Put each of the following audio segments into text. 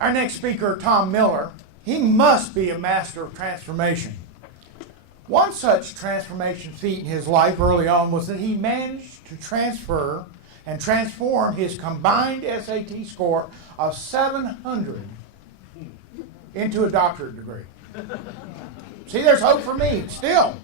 Our next speaker, Tom Miller, he must be a master of transformation. One such transformation feat in his life early on was that he managed to transfer and transform his combined SAT score of 700 into a doctorate degree. See, there's hope for me still.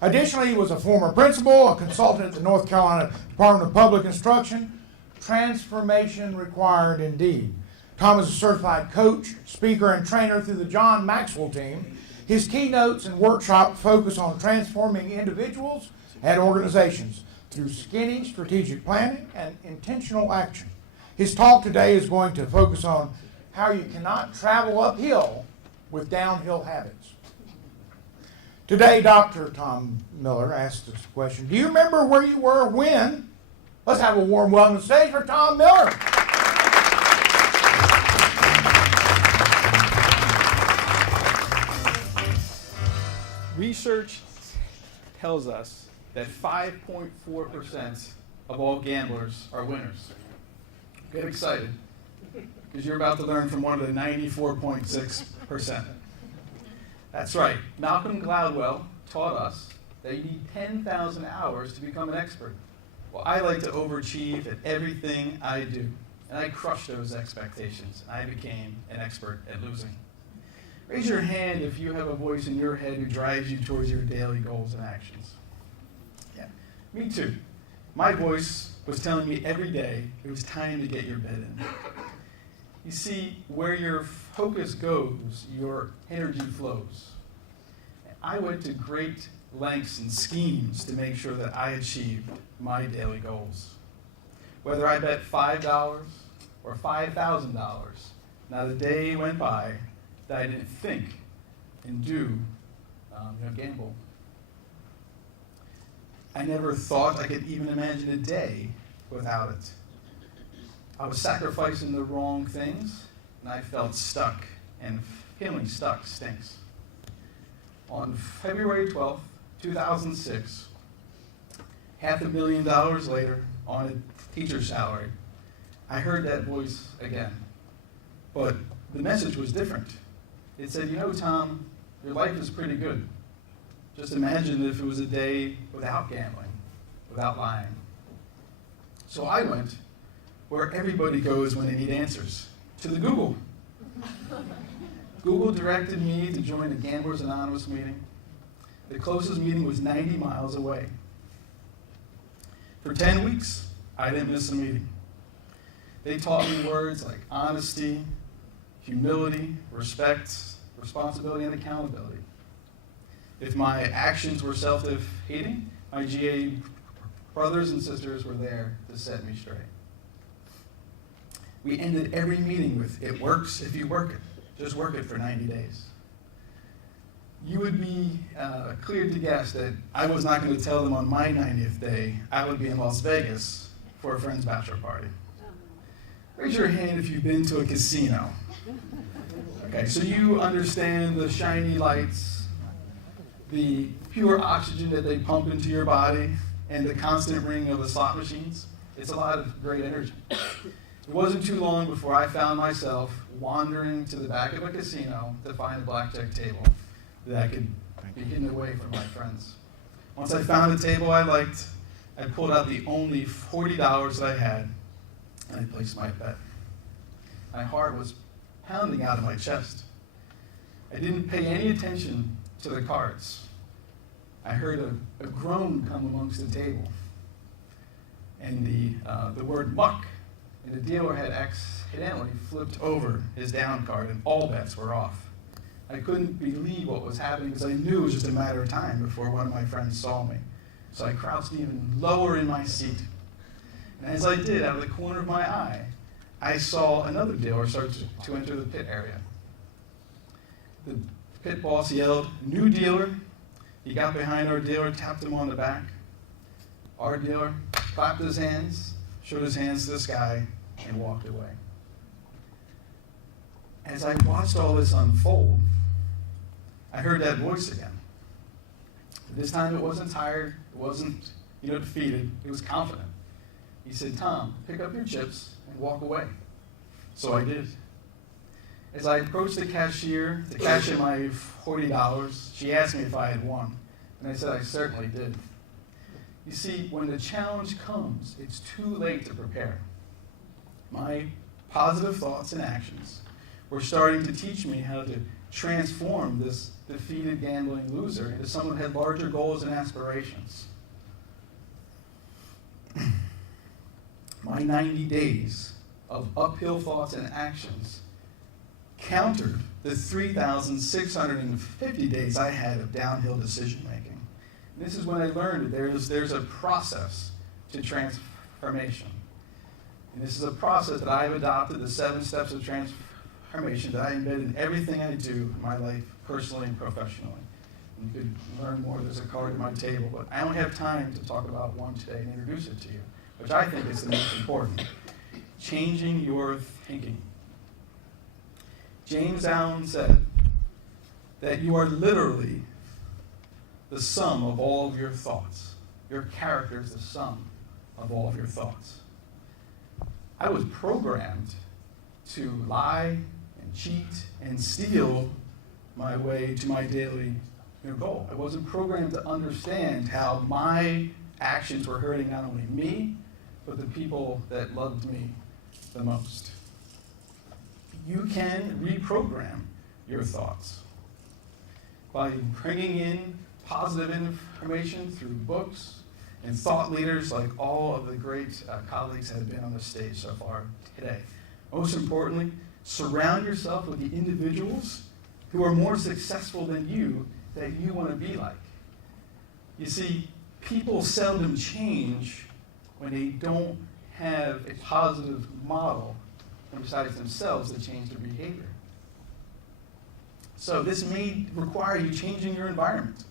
Additionally, he was a former principal, a consultant at the North Carolina Department of Public Instruction. Transformation required indeed. Tom is a certified coach, speaker, and trainer through the John Maxwell team. His keynotes and workshops focus on transforming individuals and organizations through skinny strategic planning and intentional action. His talk today is going to focus on how you cannot travel uphill with downhill habits. Today, Dr. Tom Miller asked us a question. Do you remember where you were when? Let's have a warm welcome to the stage for Tom Miller. Research tells us that 5.4% of all gamblers are winners. Get excited, because you're about to learn from one of the 94.6%. That's right. Malcolm Gladwell taught us that you need 10,000 hours to become an expert. Well, I like to overachieve at everything I do, and I crushed those expectations. I became an expert at losing. Raise your hand if you have a voice in your head who drives you towards your daily goals and actions. Yeah, me too. My voice was telling me every day it was time to get your bed in. You see, where your focus goes, your energy flows. I went to great lengths and schemes to make sure that I achieved my daily goals. Whether I bet $5 or $5,000, not a day went by that I didn't think and do gamble. I never thought I could even imagine a day without it. I was sacrificing the wrong things, and I felt stuck, and feeling stuck stinks. On February 12th, 2006, $500,000 later, on a teacher's salary, I heard that voice again. But the message was different. It said, you know, Tom, your life is pretty good. Just imagine if it was a day without gambling, without lying. So I went where everybody goes when they need answers, to the Google. Google directed me to join a Gamblers Anonymous meeting. The closest meeting was 90 miles away. For 10 weeks, I didn't miss a meeting. They taught me words like honesty, humility, respect, responsibility, and accountability. If my actions were self-defeating, my GA brothers and sisters were there to set me straight. We ended every meeting with, it works if you work it. Just work it for 90 days. You would be cleared to guess that I was not going to tell them on my 90th day I would be in Las Vegas for a friend's bachelor party. Raise your hand if you've been to a casino. Okay, so you understand the shiny lights, the pure oxygen that they pump into your body, and the constant ring of the slot machines. It's a lot of great energy. It wasn't too long before I found myself wandering to the back of a casino to find a blackjack table that I could be hidden away from my friends. Once I found a table I liked, I pulled out the only $40 that I had, and I placed my bet. My heart was pounding out of my chest. I didn't pay any attention to the cards. I heard a groan come amongst the table, and the word muck, and the dealer had accidentally flipped over his down card, and all bets were off. I couldn't believe what was happening because I knew it was just a matter of time before one of my friends saw me. So I crouched even lower in my seat. And as I did, out of the corner of my eye, I saw another dealer start to enter the pit area. The pit boss yelled, "New dealer." He got behind our dealer, tapped him on the back. Our dealer clapped his hands, showed his hands to the sky, and walked away. As I watched all this unfold, I heard that voice again. This time it wasn't tired, it wasn't defeated, it was confident. He said, "Tom, pick up your chips and walk away." So I did. As I approached the cashier to cash in my $40, she asked me if I had won. And I said I certainly did. You see, when the challenge comes, it's too late to prepare. My positive thoughts and actions were starting to teach me how to transform this defeated gambling loser into someone who had larger goals and aspirations. My 90 days of uphill thoughts and actions countered the 3,650 days I had of downhill decision making. This is when I learned that there's a process to transformation. And this is a process that I've adopted, the 7 steps of transformation that I embed in everything I do in my life, personally and professionally. You could learn more, there's a card at my table, but I don't have time to talk about one today and introduce it to you, which I think is the most important. Changing your thinking. James Allen said that you are literally the sum of all of your thoughts. Your character is the sum of all of your thoughts. I was programmed to lie and cheat and steal my way to my daily goal. I wasn't programmed to understand how my actions were hurting not only me, but the people that loved me the most. You can reprogram your thoughts by bringing in positive information through books and thought leaders like all of the great colleagues that have been on the stage so far today. Most importantly, surround yourself with the individuals who are more successful than you that you want to be like. You see, people seldom change when they don't have a positive model besides themselves to change their behavior. So this may require you changing your environment.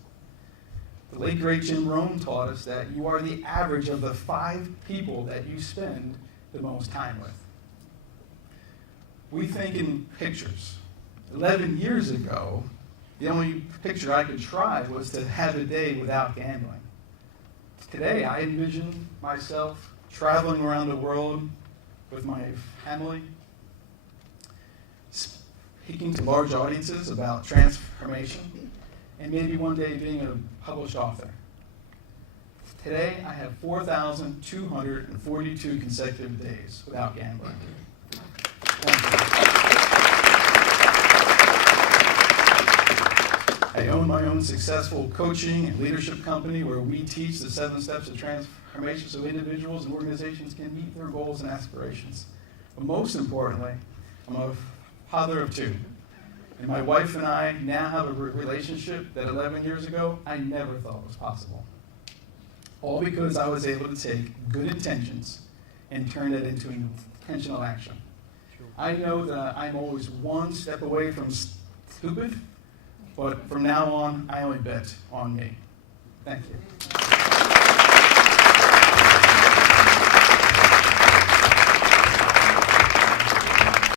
The late great Jim Rohn taught us that you are the average of the 5 people that you spend the most time with. We think in pictures. 11 years ago, the only picture I could try was to have a day without gambling. Today, I envision myself traveling around the world with my family, speaking to large audiences about transformation, and maybe one day being a published author. Today, I have 4,242 consecutive days without gambling. Thank you. I own my own successful coaching and leadership company where we teach the 7 steps of transformation so individuals and organizations can meet their goals and aspirations. But most importantly, I'm a father of 2. And my wife and I now have a relationship that 11 years ago I never thought was possible. All because I was able to take good intentions and turn it into intentional action. I know that I'm always one step away from stupid, but from now on, I only bet on me. Thank you.